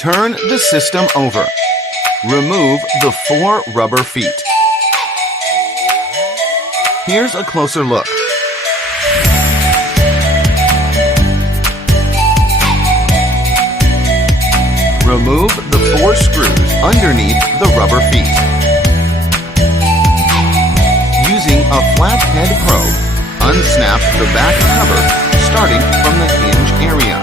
Turn the system over. Remove the 4 rubber feet. Here's a closer look. Remove the 4 screws underneath the rubber feet. Using a flat head probe, unsnap the back cover starting from the hinge area.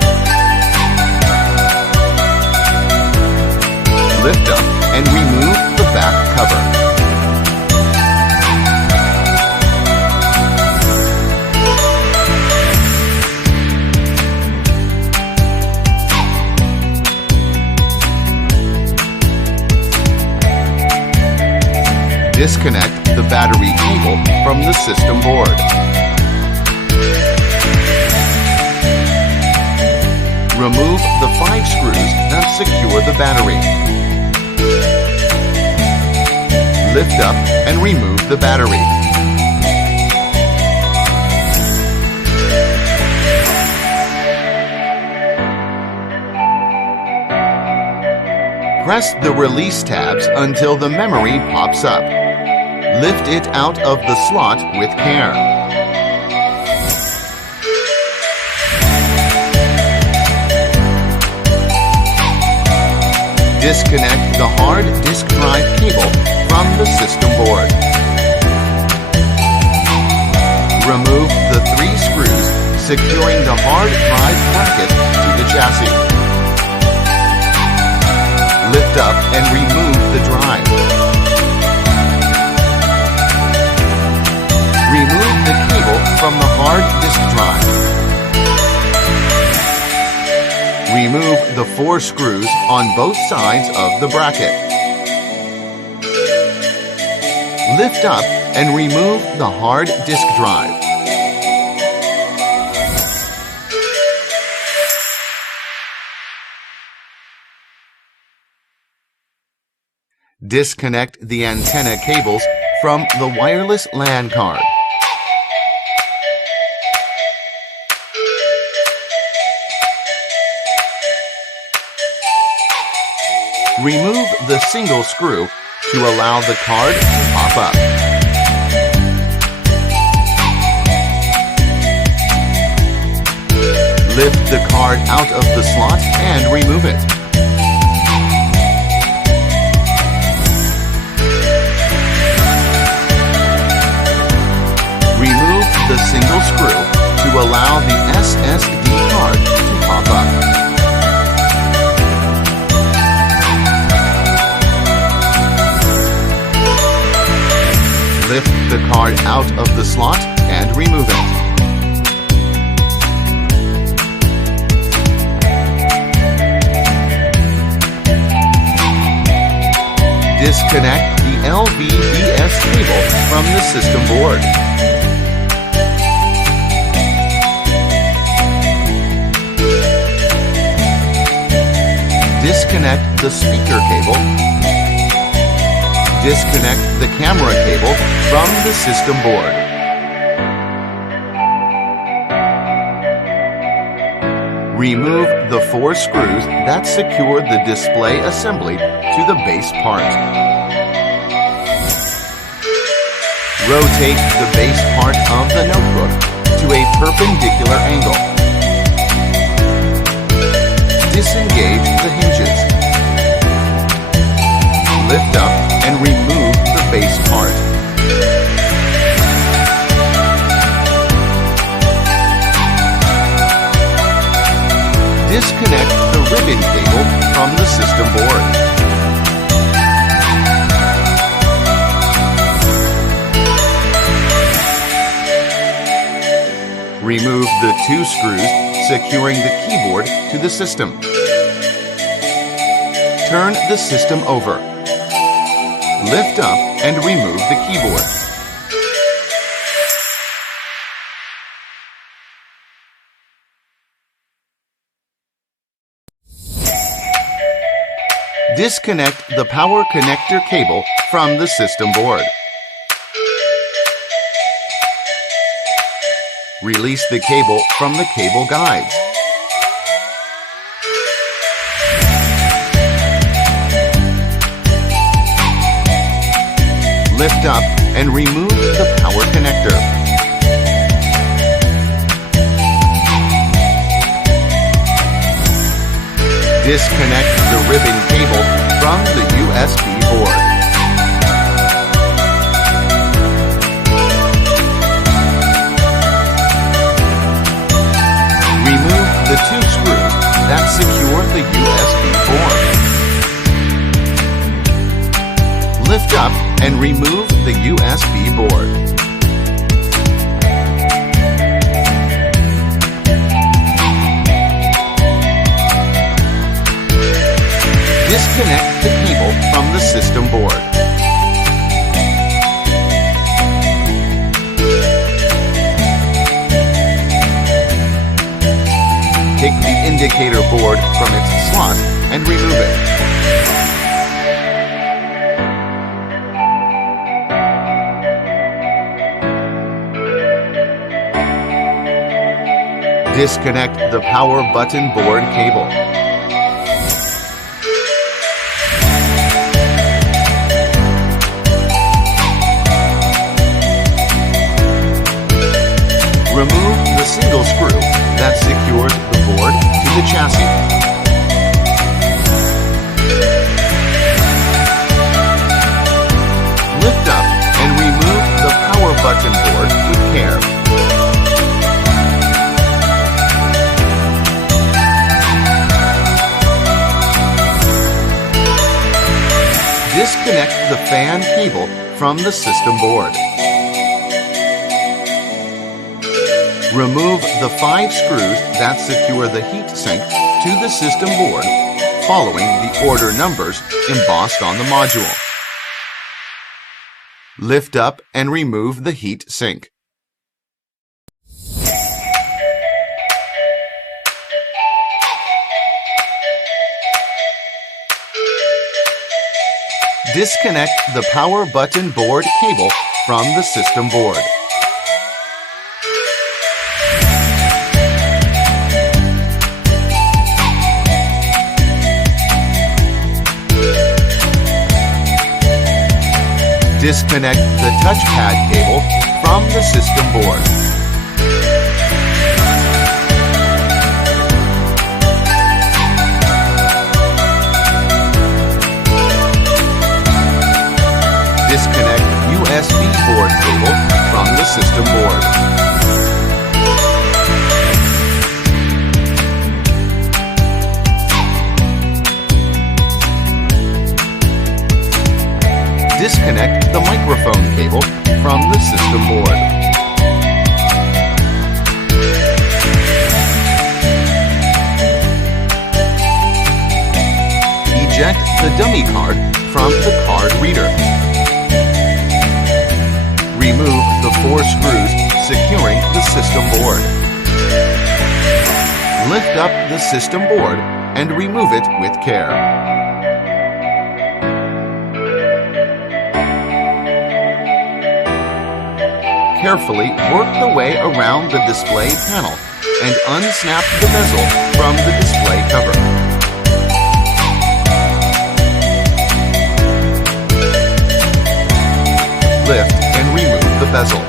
Lift up and remove the back cover. Disconnect the battery cable from the system board. Remove the 5 screws that secure the battery. Lift up and remove the battery. Press the release tabs until the memory pops up. Lift it out of the slot with care. Disconnect the hard disk drive cable from the system board. Remove the 3 screws securing the hard drive bracket to the chassis. Lift up and remove the drive. Remove the cable from the hard disk drive. Remove the 4 screws on both sides of the bracket. Lift up and remove the hard disk drive. Disconnect the antenna cables from the wireless LAN card. Remove the single screw to allow the card to pop up. Lift the card out of the slot and remove it. Remove the single screw to allow the SSD card to pop up. Lift the card out of the slot and remove it. Disconnect the LVDS cable from the system board. Disconnect the speaker cable. Disconnect the camera cable from the system board. Remove the 4 screws that secure the display assembly to the base part. Rotate the base part of the notebook to a perpendicular angle. Disengage the hinges. Lift up and remove the base part. Disconnect the ribbon cable from the system board. Remove the 2 screws securing the keyboard to the system. Turn the system over. Lift up and remove the keyboard. Disconnect the power connector cable from the system board. Release the cable from the cable guides. Lift up and remove the power connector. Disconnect the ribbon cable from the USB board. Remove the two screws that secure the USB board. Lift up and remove the USB board. Disconnect the cable from the system board. Take the indicator board from its slot and remove it. Disconnect the power button board cable. Remove the single screw that secures the board to the chassis. Lift up and remove the power button board with care. Disconnect the fan cable from the system board. Remove the 5 screws that secure the heatsink to the system board, following the order numbers embossed on the module. Lift up and remove the heatsink. Disconnect the power button board cable from the system board. Disconnect the touchpad cable from the system board. Disconnect USB board cable from the system board. Disconnect the microphone cable from the system board. Eject the dummy card from the card reader. Remove the 4 screws securing the system board. Lift up the system board and remove it with care. Carefully work the way around the display panel and unsnap the bezel from the display cover. Lift and remove the bezel.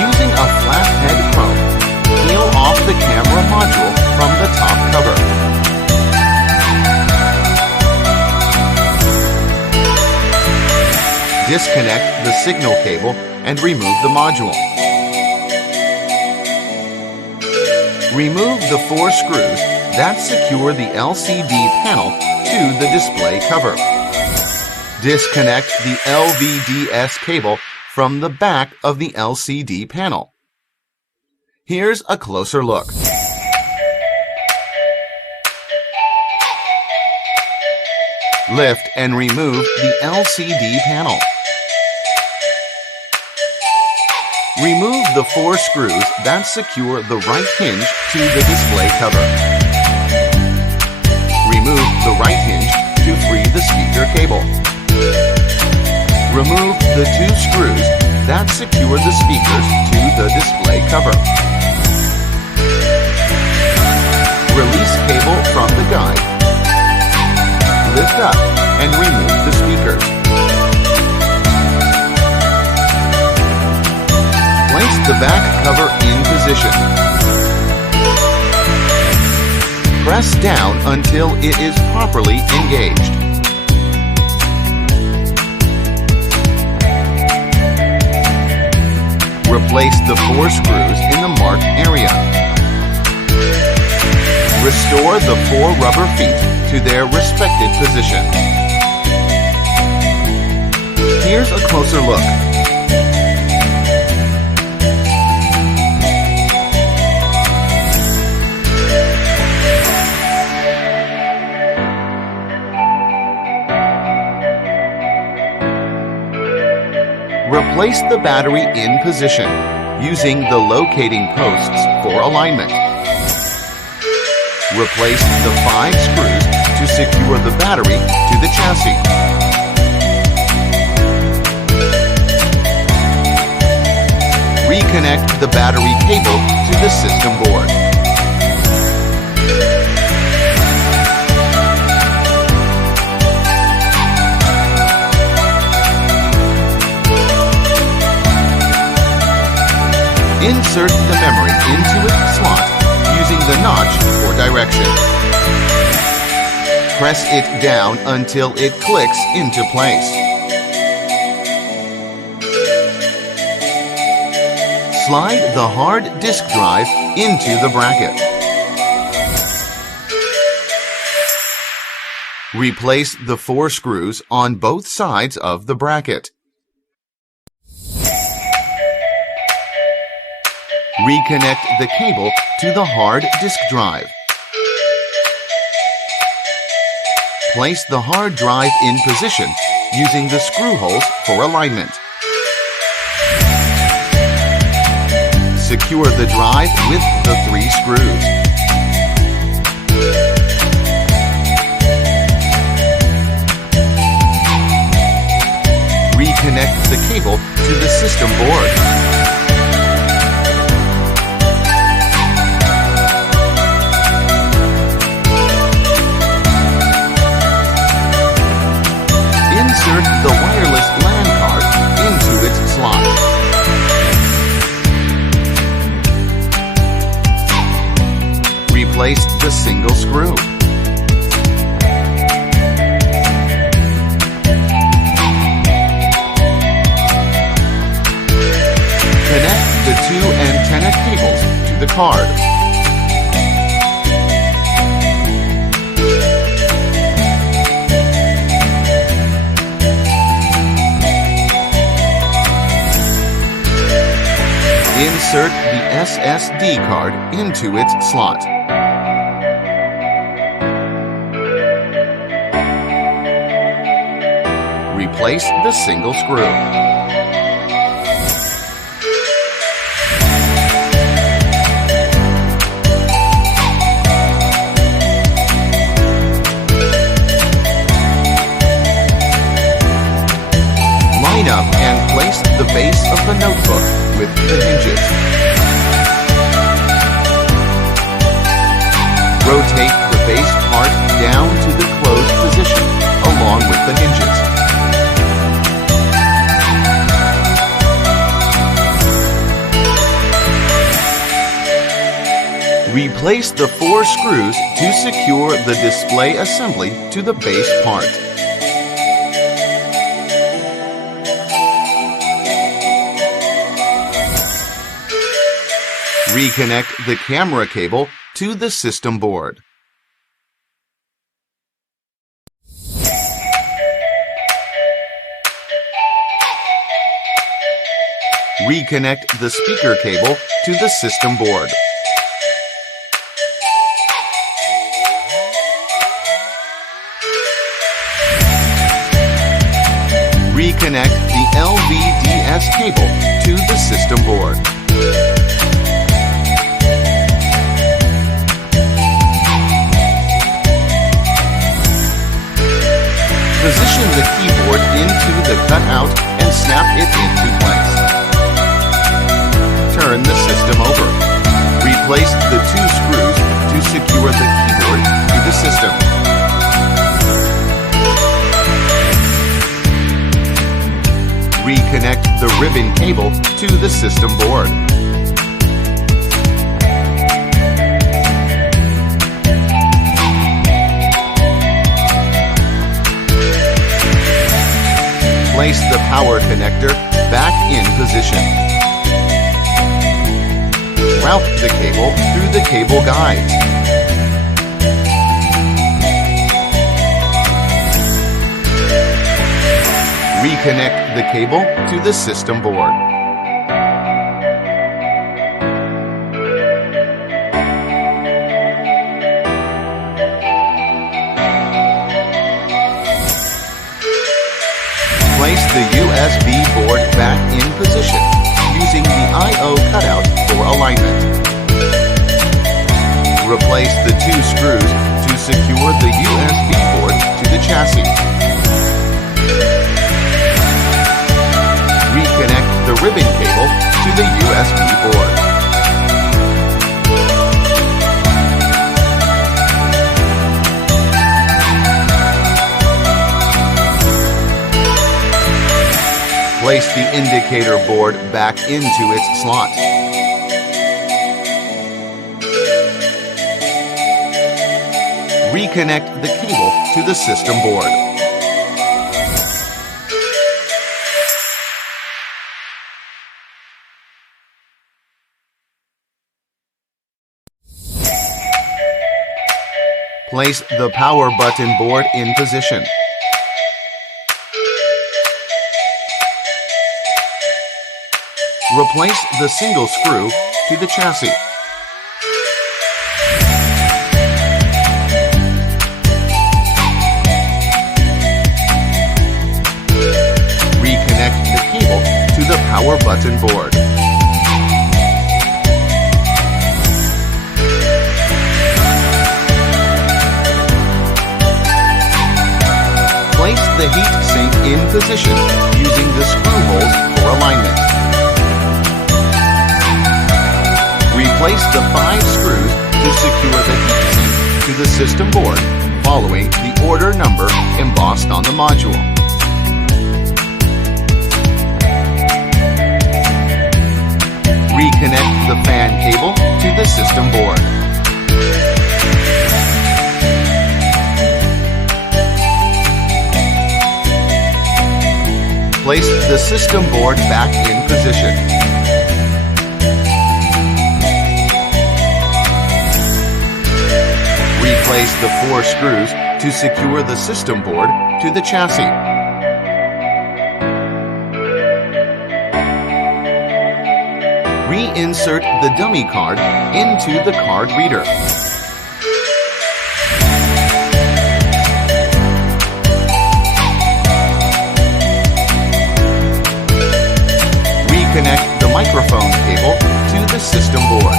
Using a flathead probe, peel off the camera module from the top cover. Disconnect the signal cable and remove the module. Remove the 4 screws that secure the LCD panel to the display cover. Disconnect the LVDS cable from the back of the LCD panel. Here's a closer look. Lift and remove the LCD panel. Remove the 4 screws that secure the right hinge to the display cover. Remove the right hinge to free the speaker cable. Remove the 2 screws that secure the speakers to the display cover. cable from the guide. Lift up and remove the speakers. Place the back cover in position. Press down until it is properly engaged. Replace the 4 screws in the marked area. Restore the 4 rubber feet to their respective positions. Here's a closer look. Replace the battery in position using the locating posts for alignment. Replace the 5 screws to secure the battery to the chassis. Reconnect the battery cable to the system board. Insert the memory into its slot using the notch for direction. Press it down until it clicks into place. Slide the hard disk drive into the bracket. Replace the 4 screws on both sides of the bracket. Reconnect the cable to the hard disk drive. Place the hard drive in position using the screw holes for alignment. Secure the drive with the 3 screws. Reconnect the cable to the system board. Insert the wireless LAN card into its slot. Replace the single screw. Connect the 2 antenna cables to the card. Insert the SSD card into its slot. Replace the single screw. Line up and place the base of the notebook with the hinges. Rotate the base part down to the closed position along with the hinges. Replace the 4 screws to secure the display assembly to the base part. Reconnect the camera cable to the system board. Reconnect the speaker cable to the system board. Reconnect the LVDS cable to the system board. Position the keyboard into the cutout and snap it into place. Turn the system over. Replace the 2 screws to secure the keyboard board to the system. Reconnect the ribbon cable to the system board. Place the power connector back in position. Route the cable through the cable guides. Reconnect the cable to the system board. Place the USB board back in position using the I/O cutout for alignment. Replace the two screws to secure the USB board to the chassis. Reconnect the ribbon cable to the USB board. Place the indicator board back into its slot. Reconnect the cable to the system board. Place the power button board in position. Replace the single screw to the chassis. Reconnect the cable to the power button board. Place the heatsink in position using the screw holes for alignment. Replace the 5 screws to secure the heatsink to the system board, following the order number embossed on the module. Reconnect the fan cable to the system board. Place the system board back in position. Replace the 4 screws to secure the system board to the chassis. Reinsert the dummy card into the card reader. Reconnect the microphone cable to the system board.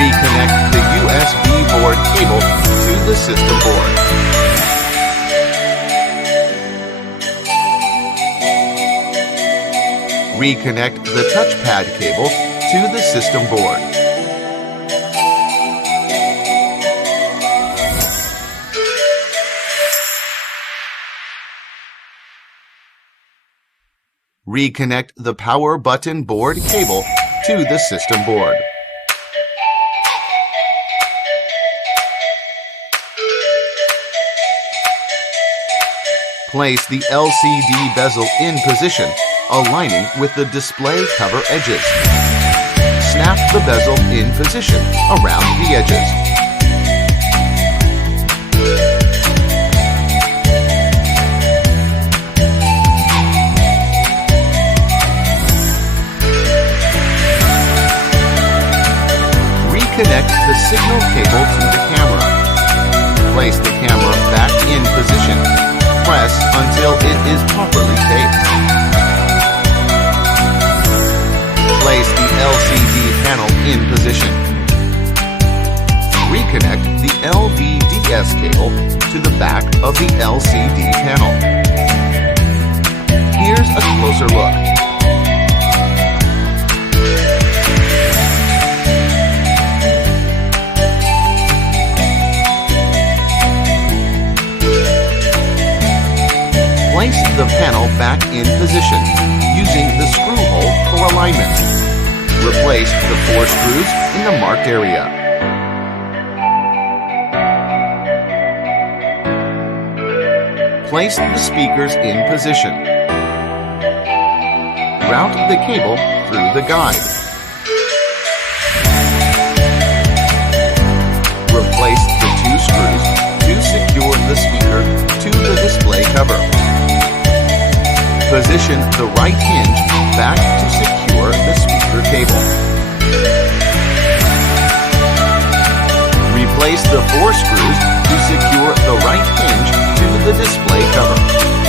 Reconnect the USB board cable to the system board. Reconnect the touchpad cable to the system board. Reconnect the power button board cable to the system board. Place the LCD bezel in position, aligning with the display cover edges. Snap the bezel in position around the edges. Reconnect the signal cable to the camera. Place the camera back in position. Press until it is properly taped. Place the LCD panel in position. disconnect the LVDS cable to the back of the LCD panel. Here's a closer look. Place the panel back in position using the screw hole for alignment. Replace the 4 screws in the marked area. Place the speakers in position. Route the cable through the guide. Replace the 2 screws to secure the speaker to the display cover. Position the right hinge back to secure the speaker cable. Replace the 4 screws to secure the right hinge to the display cover.